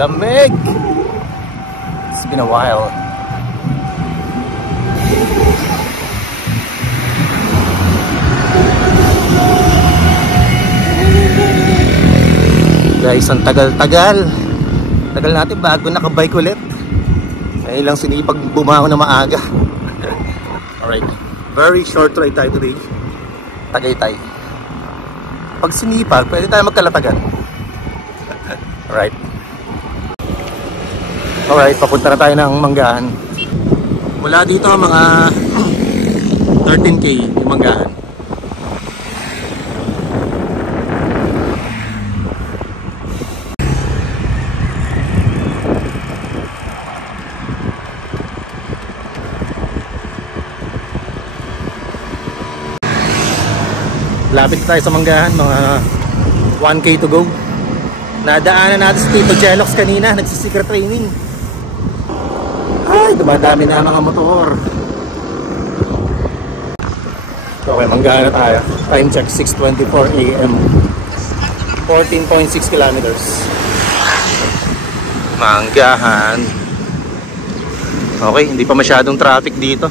lamig. It's been a while. Guys, ang tagal-tagal natin bago nakabike ulit. Ngayon lang sinipag bumangon na maaga. Alright, very short ride tayo today. Tagaytay. Pag sinipag, pwede tayo magkalatagan. Alright, papunta na tayo ng Manggahan. Mula dito mga 13K yung Manggahan. Lapit tayo sa Manggahan, mga 1K to go. Nadaanan natin si Tito Jelox kanina, nagsisecret training. Ay, dumadami na mga motor. Okay, Manggahan na tayo. Time check, 6:24 AM. 14.6 kilometers. Manggahan. Okay, hindi pa masyadong traffic dito.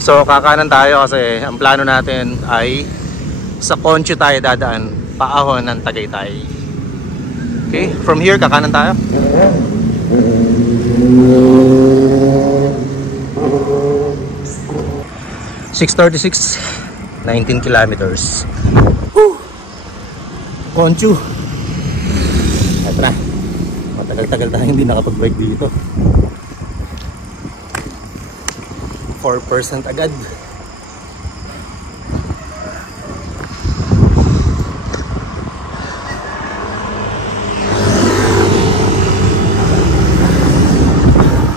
So kakanan tayo kasi ang plano natin ay sa Concho tayo dadaan, paahon ng Tagaytay. Okay, from here kakanan tayo. 6:36, 19 kilometers. Concho. Ito na. Matagal-tagal tayo hindi nakapag-bike dito. 4% agad.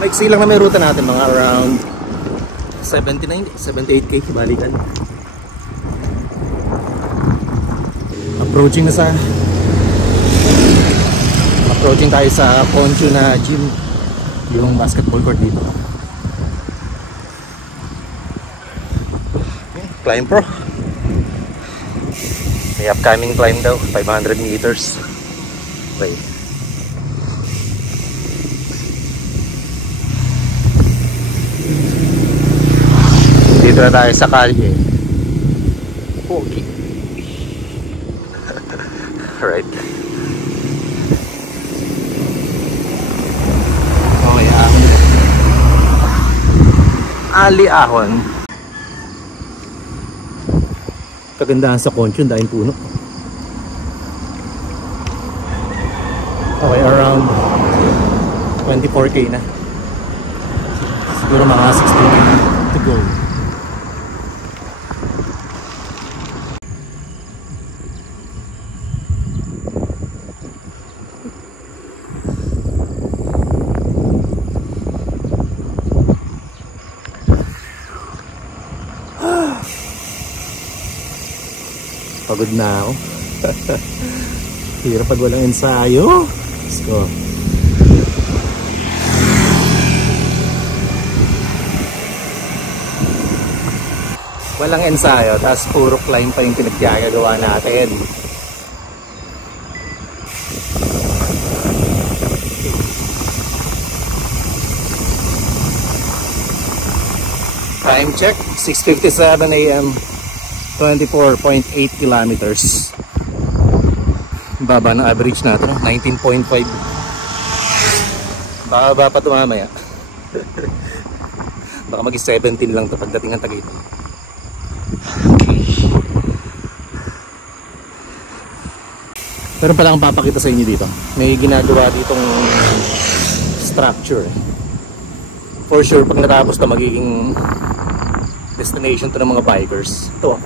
Maiksi lang na may ruta natin, mga around 78K balikan. Approaching tayo sa Concho na gym, yung basketball court dito. Climb Pro. May upcoming climb daw, 500 meters. Okay. Dito na tayo sa kalye. Okay. Alright. Okay, Ali Ahon. Kagandahan sa Concho, dahil puno. Okay, around 24K na. Siguro mga 16 to go. Pagod na ako. Hirap pag walang ensayo. Let's go. Walang ensayo, tapos puro climb pa yung pinaggagawa natin. Time check, 6:57 AM. 24.8 kilometers. Baba ng average natin, 19.5. Baba pa ito mamaya. Baka mag-17 lang ito pagdating ng Tagaytay. Okay. Pero pala akong papakita sa inyo dito. May ginagawa ditong structure. For sure, pag natapos na magiging destination to ng mga bikers. Ito.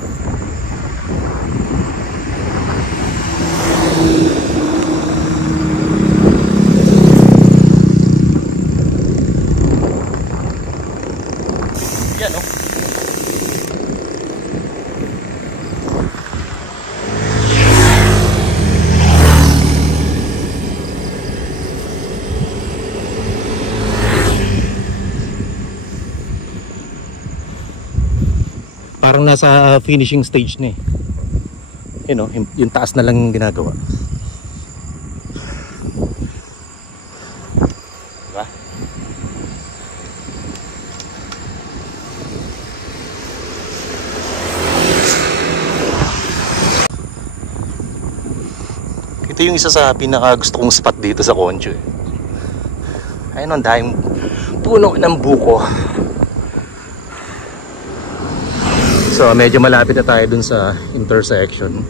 Yan, no? Parang nasa finishing stage na eh. You know, yung taas na lang ginagawa. Ito yung isa sa pinaka gusto kong spot dito sa Concho eh. Ayun, ang daming puno ng buko. So medyo malapit na tayo dun sa intersection.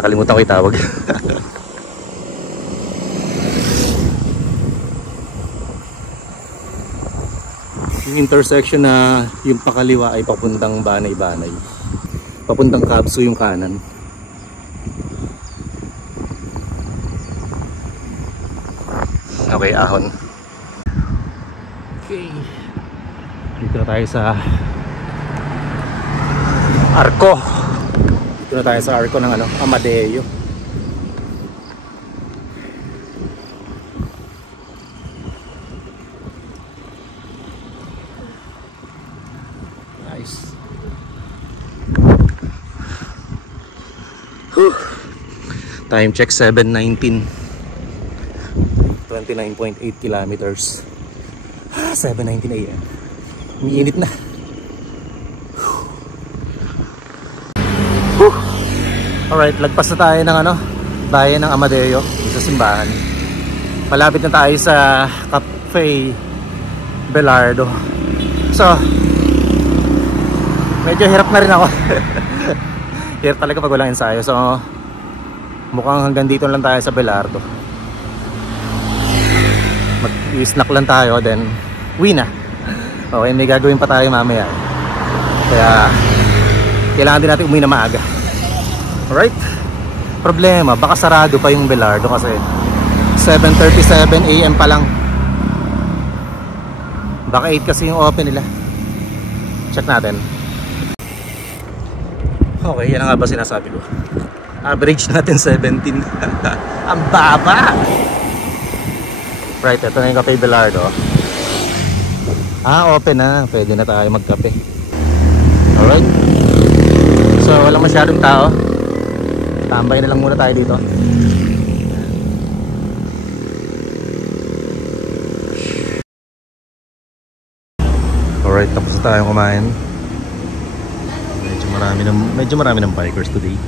Nakalimutan ko itawag. Yung intersection na yung pakaliwa ay papuntang Banay-Banay. Papuntang Kabso yung kanan. Okay, ahon. Okay. Dito na tayo sa Arco. Dito na tayo sa Arco ng Amadeo. Nice. Whew. Time check 7:19. 29.8 kilometers. 7:19 AM. Umiinit na. Alright, lagpas na tayo ng bayan ng Amadeo, sa simbahan. Malapit na tayo sa Cafe Belardo. So, medyo hirap na rin ako. Hirap talaga pag walang ensayo. So, mukhang hanggang dito lang tayo sa Belardo. Mag-snack lang tayo, then uwi na. Okay, may gagawin pa tayo mamaya. Kaya kailangan din natin umuwi na maaga. Alright? Problema, baka sarado pa yung Belardo kasi 7:37 AM pa lang. Baka 8 kasi yung open nila. Check natin. Okay, yan nga ba sinasabi ko. Average natin 17. Ang baba! Right, ito na yung Cafe Belardo. Open na. Pwede na tayo magkape. Alright. So, walang masyadong tao. Tambay na lang muna tayo dito. Alright, tapos na tayong kumain. Medyo marami ng bikers today.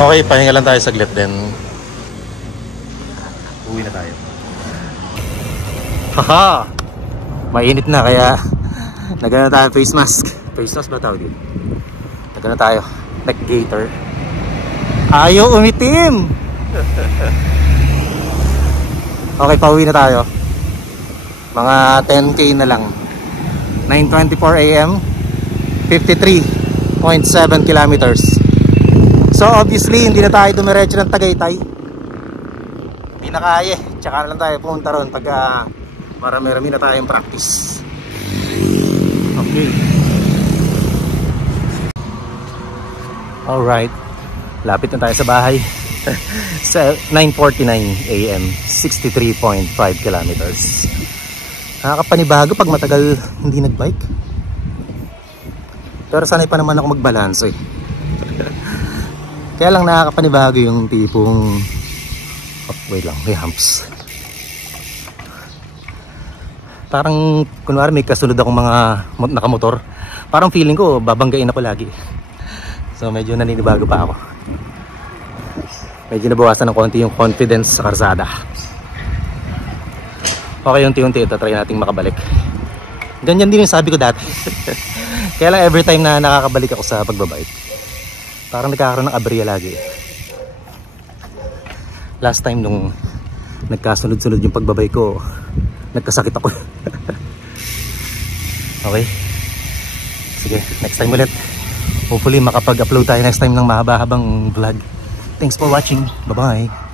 Okay, pahinga lang tayo saglit, then uwi na tayo. Haha! Mainit na kaya nagana tayo face mask. Face mask ba tawag dito? Nagana tayo. Neck gaiter. Ayaw umitim! Okay, pauwi na tayo. Mga 10k na lang. 9:24 AM, 53.7 kilometers. So obviously hindi na tayo dumiretso ng Tagaytay. Hindi na kaya. Tsaka na lang tayo pumunta ron pag marami-rami na tayong practice. Okay. Alright. Lapit na tayo sa bahay. Sa 9:49 AM, 63.5 kilometers. Nakakapanibago pag matagal hindi nagbike. Pero sanay pa naman ako magbalance eh. Kaya lang nakakapanibago yung tipong wait lang, may humps. Parang kunwari may kasunod akong mga nakamotor. Parang feeling ko babanggain ako lagi. So medyo naninibago pa ako. Medyo nabawasan ng konti yung confidence sa karsada. Okay, unti-unti ito try nating makabalik. Ganyan din yung sabi ko dati. Kaya lang every time na nakakabalik ako sa pagbabike, parang nagkakaroon ng aberya lagi. Last time nung nagkasunod-sunod yung pagbabike ko, nagkasakit ako. Okay. Sige, next time ulit. Hopefully makapag-upload tayo next time ng mahaba-habang vlog. Thanks for watching. Bye-bye.